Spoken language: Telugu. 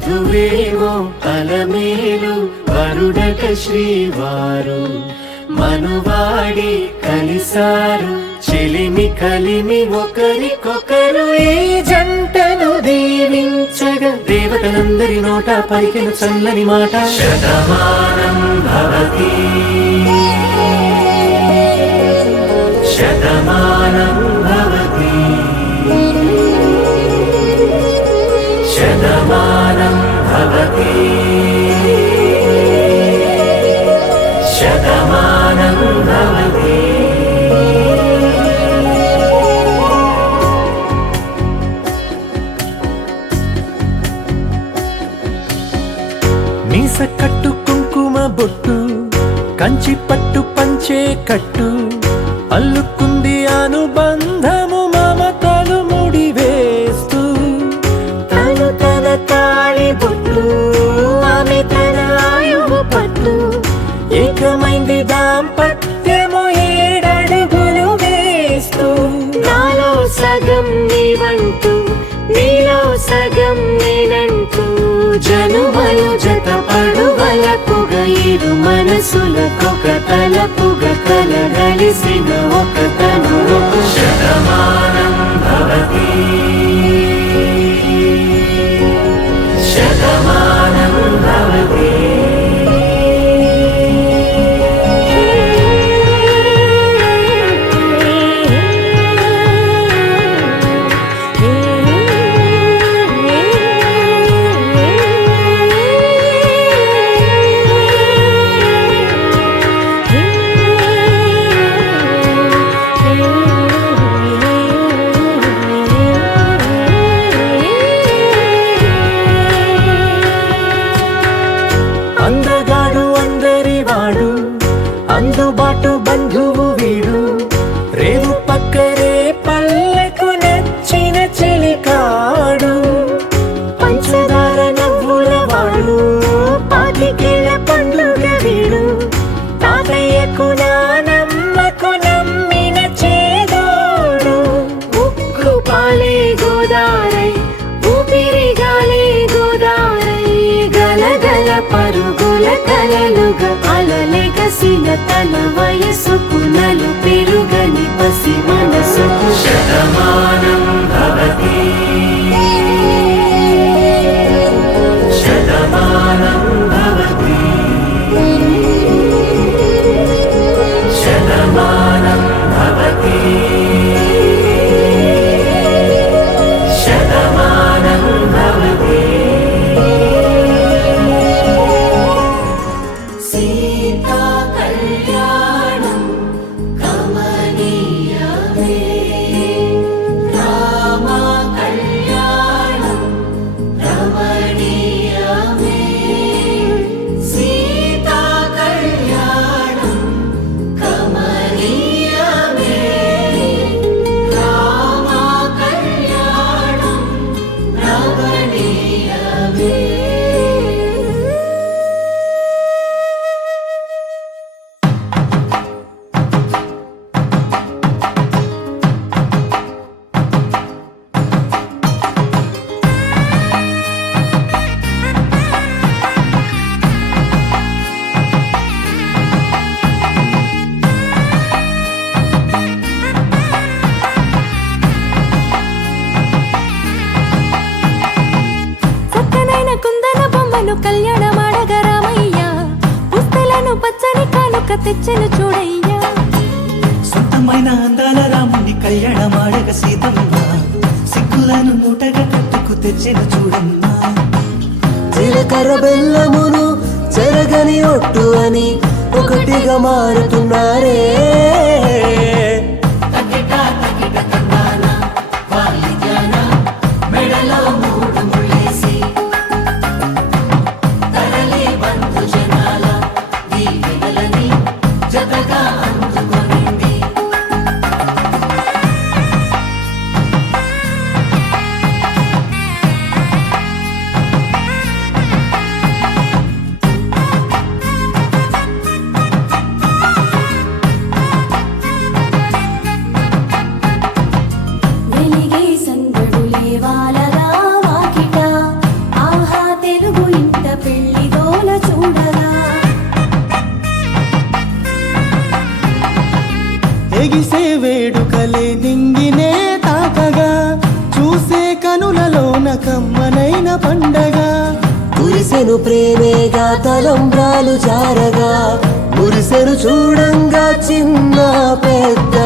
వధువేమో అలమేలు వరుడట శ్రీవారు మనువాడి కలిసారు చెలిమి కలిమి ఒకరికొకరు ఈ జంటను దీవించగా దేవతలందరి నోట పలికిన చల్లని మాట శతమానం భవతి శతమానం భవతి శతమానం భవతి శతమానం భవతి. మీస కట్టు కుంకుమ బొట్టు కంచి పట్టు పంచే కట్టు అల్లుకుంది అనుబంధము మమతలు ముడివేస్తూ తను తన తాళి బొట్టు ఆమె తన ఆయువు పట్టు ఏకమైంది దాంపత్యము 7 అడుగులు వేస్తూ నాలో సగం నీవంటూ నీలో సగం నేనంటూ జనుమలు జత పడువలపుగ ఇరు మనసులకొక తలపుగ కలగలిసిన ఒక తను శతమానం భవతి శతమానం భవతి. అందగాడు అందరివాడు అందుబాటు బంధువు వీడు రేవు పక్కరే పల్లెకు నచ్చిన చెలికాడు పంచదార నవ్వుల వాడు పాతికేళ్ల పండుగ వీడు తాతయ్యకు నానమ్మకు నమ్మిన చేదోడు ఉక్కు పాలే గోదారై ఊపిరి గాలే గోదారై గలగల పరుగుల కలలుగా అలలెగసిన తన వయసుకు నలు పెరుగని పసి మనసుకు శతమానం భవతి శతమానం భవతి శతమానం భవతి శతమానం భవతి. సీతా కళ్యాణం కమనీయమే రామ కళ్యాణం రమణీయమే సీతా కళ్యాణం కమనీయమే రామ కళ్యాణం రమణీయమే. చక్కనైన కుందన బొమ్మను కళ్యాణమాడగా రామయ్య పుస్తలను పచ్చని కానుక తెచ్చెను చూడయ్యా సొంతమైన అందాల రాముని కళ్యాణమాడగ సీతమ్మ సిగ్గులను మూటగా కట్టుకు తెచ్చెను చూడమ్మా జీలకర్ర బెల్లమును చెరగని ఒట్టు అని ఒకటిగా మారుతున్నారే మెడలో మూడు ముళ్ళేసి తరలి బంధు జనాల దీవెనలని జతగా అందుకొనింది ఎగిసే వేడుకలే నింగినే తాకగా చూసే కనులలోన కమ్మనైన పండగ కురిసెను ప్రేమేగా తలంబ్రాలు జారగా మురిసెను చూడంగా చిన్న పెద్ద